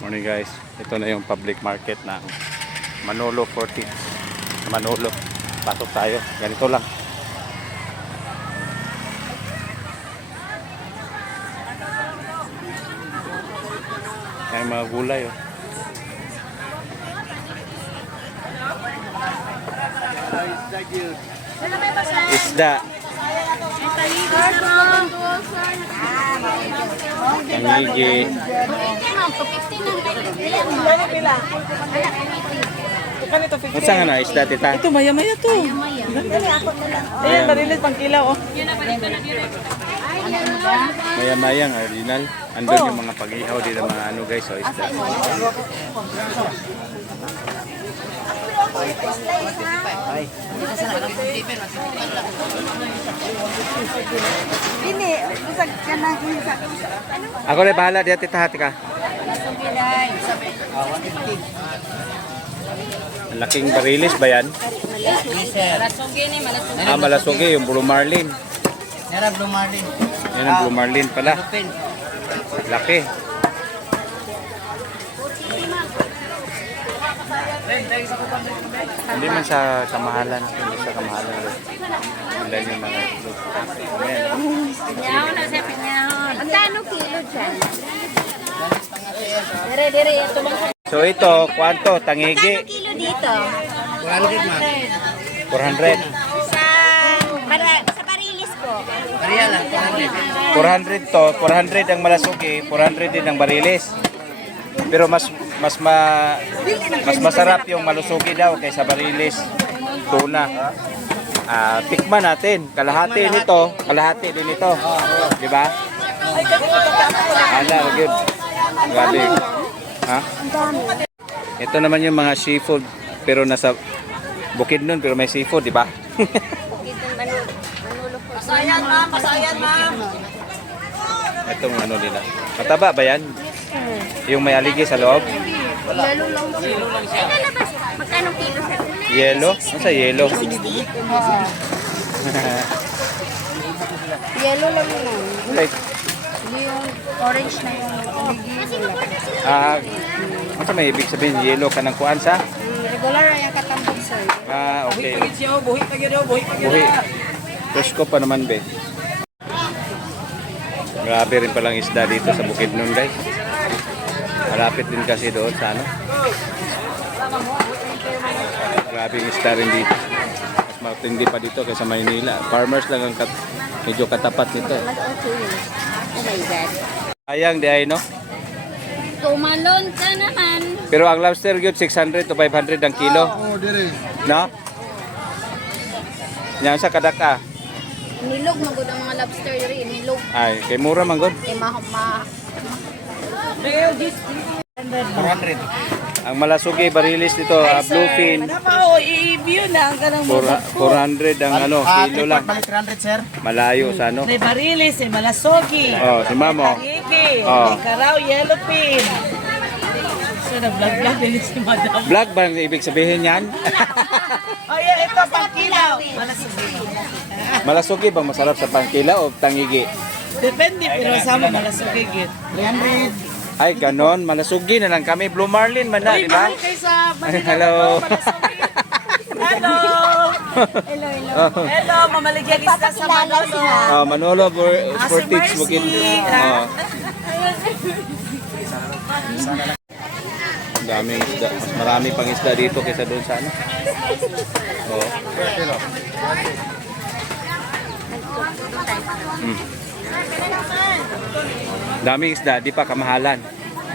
Morning guys, ito na yung public market ng Manolo 40. Manolo, pasok tayo, ganito lang. May mga gulay oh. Isda. Tanigi. Unsa nga na isda tita? Ito maya-maya to. Ayan, barilis pang kilaw oh. Maya-mayang original. Andun yung mga pag-ihaw dito mga ano guys, so isda. Ini, usag ka na isa. Ako na bahala diya tita, hati ka. Ang laking barilis ba yan? Malasugi ni, malasugi. Ah, malasugi, yung Blue Marlin. Yan ang Blue Marlin. Yan ang Blue Marlin pala. Lupin. Laki. Hindi man sa kamahalan. Hindi sa kamahalan. Ilan yung mga fruit. Ayan. Pinyahon na siya, pinyahon. Ang tano kilo dyan? Dire, ito lang. So ito, kwanto? Tangigi? Kilo dito? 100 ma. 400. Sa barilis ko. Ariya lang, 400. 400 to. 400 ang malasugi. 400 din ang barilis. Pero mas masarap yung malusugi daw kaysa barilis. Tuna. Tikman natin. Kalahati nito, kalahati din ito. Di ba? Good. Grabe. Ha? Ito naman yung mga seafood pero nasa bukid nun pero may seafood, di ba? Pasayan ma'am, pasayan ma'am. Itong ano nila. Mataba ba yan? Yung may aligi sa loob? Lalo lang. Magkano kilo sa Yelo? Ano sa yelo? Yellow lang yun. Like, Hindi yung orange na yung ano may ibig sabihin? Yelo ka ng kuan sa? regular ay katambog sir. Okay. Buhi pa yun, buhi pa yun. Buhi. Presko pa naman, be. Grabe rin palang isda dito sa bukid nun, guys. Malapit din kasi doon sa ano. Grabe yung isda rin dito. Mas matindi pa dito kaysa Maynila. Farmers lang ang medyo katapat nito. Oh my God. Sayang di ay, no? Tumalon ka naman. Pero ang lobster yun, 600 to 500 ang kilo. Oo, dire. No? Yan sa kadaka. Nilog magod ang mga lobster rin. Nilog. Ay, kay mura man gud. Eh, 400. Ang malasugi barilis dito, bluefin. Napaw, i-view na ang kanang mga 400 ang ano, kilo lang. Balik 300, sir. Malayo sa ano. may barilis, may malasogi. Oh, si Mamo. Tangigi, Oh. may karaw, yellow pin. So, nag-vlog-vlog din si madam. Vlog ba ang ibig sabihin yan? Oh, yeah, ito, pang kilaw. Malasugi. Malasugi bang masarap sa pangkila o tangigi? Depende, pero sama malasugi, git. 300. Ay, ganon. Malasugi na lang kami. Blue Marlin man na, di ba? Mahal kaysa Manila. Hello. Malasugi. Hello. Hello, mamaligyan isda sa Manolo. Manolo Sportage Bukid. Daming isda. Mas marami pang isda dito kaysa doon sa ano. Oh. Daming isda, di pa kamahalan.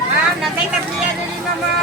Ma'am, natay tagliya na rin mama.